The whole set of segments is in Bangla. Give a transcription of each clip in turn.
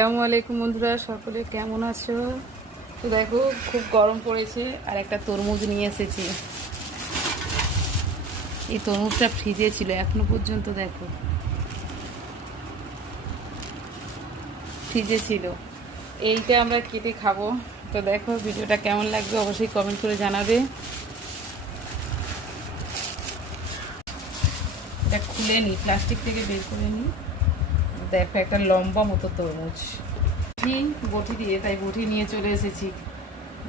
আসসালামু আলাইকুম বন্ধুরা, সকলে কেমন আছো? তো দেখো, খুব গরম পড়েছে আর একটা তরমুজ নিয়ে এসেছি। এই তরমুজটা ফ্রিজে ছিল এখনো পর্যন্ত, দেখো ফ্রিজে ছিল। এইটা আমরা কেটে খাবো। তো দেখো ভিডিওটা কেমন লাগবে অবশ্যই কমেন্ট করে জানাবে। এটা খুলে নিই, প্লাস্টিক থেকে বের করে নিই। দেখো একটা লম্বা মতো তরমুজ, বটি দিয়ে, তাই বটি নিয়ে চলে এসেছি।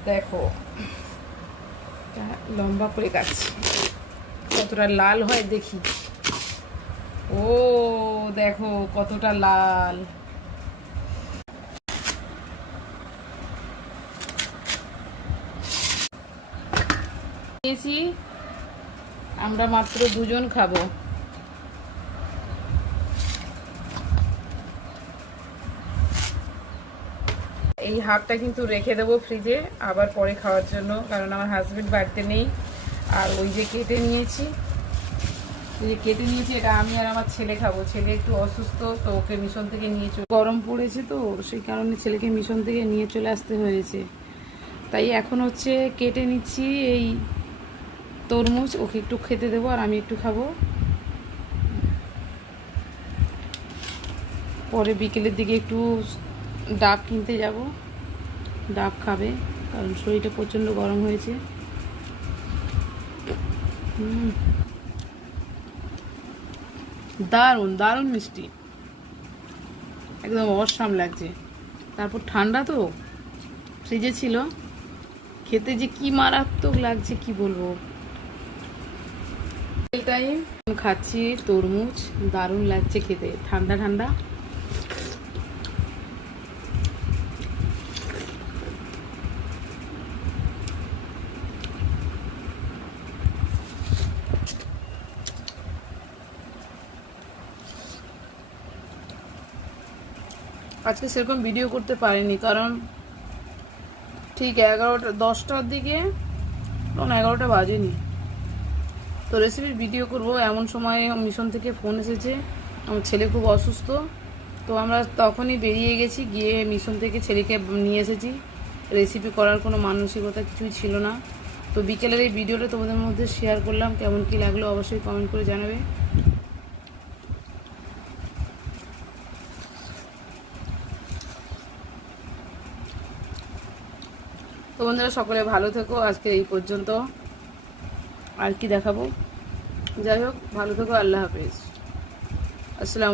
দেখো লম্বা করে কাটছি, কতটা লাল হয় দেখি। ও দেখো কতটা লাল। নিয়েছি, আমরা মাত্র দুজন খাবো। এই হাফটা কিন্তু রেখে দেবো ফ্রিজে আবার পরে খাওয়ার জন্য, কারণ আমার হাজবেন্ড বাড়িতে নেই। আর ওই যে কেটে নিয়েছি, এটা আমি আর আমার ছেলে খাবো। ছেলে একটু অসুস্থ, তো ওকে মিশন থেকে নিয়ে গরম পড়েছে, তো সেই কারণে ছেলেকে মিশন থেকে নিয়ে চলে আসতে হয়েছে। তাই এখন হচ্ছে কেটে নিচ্ছি এই তরমুজ, ওকে একটু খেতে দেবো আর আমি একটু খাবো। পরে বিকেলের দিকে একটু ডাব কিনতে যাব, ডাব খাবে, কারণ শরীরটা প্রচণ্ড গরম হয়েছে। দারুণ দারুণ মিষ্টি, একদম অসাম লাগছে। তারপর ঠান্ডা তো, ফ্রিজে ছিল, খেতে যে কি মারাত্মক লাগছে কি বলবো। টাইম খাচ্ছি তরমুজ, দারুণ লাগছে খেতে, ঠান্ডা ঠান্ডা। আজকে সেরকম ভিডিও করতে পারিনি, কারণ ঠিক 10টার দিকে, তখন 11টা বাজেনি। তো রেসিপির ভিডিও করব এমন সময় মিশন থেকে ফোন এসেছে, আমার ছেলে খুব অসুস্থ। তো আমরা তখনই বেরিয়ে গেছি, গিয়ে মিশন থেকে ছেলেকে নিয়ে এসেছি। রেসিপি করার কোনো মানসিকতা কিছুই ছিল না। তো বিকেলের এই ভিডিওটা তোমাদের মধ্যে শেয়ার করলাম, কেমন কি লাগলো অবশ্যই কমেন্ট করে জানাবে। তো বন্ধুরা সকলে ভালো থেকো, আজকে এই পর্যন্ত, আর কি দেখাবো। যাই হোক, ভালো থেকো, আল্লাহ হাফেজ, আসসালাম।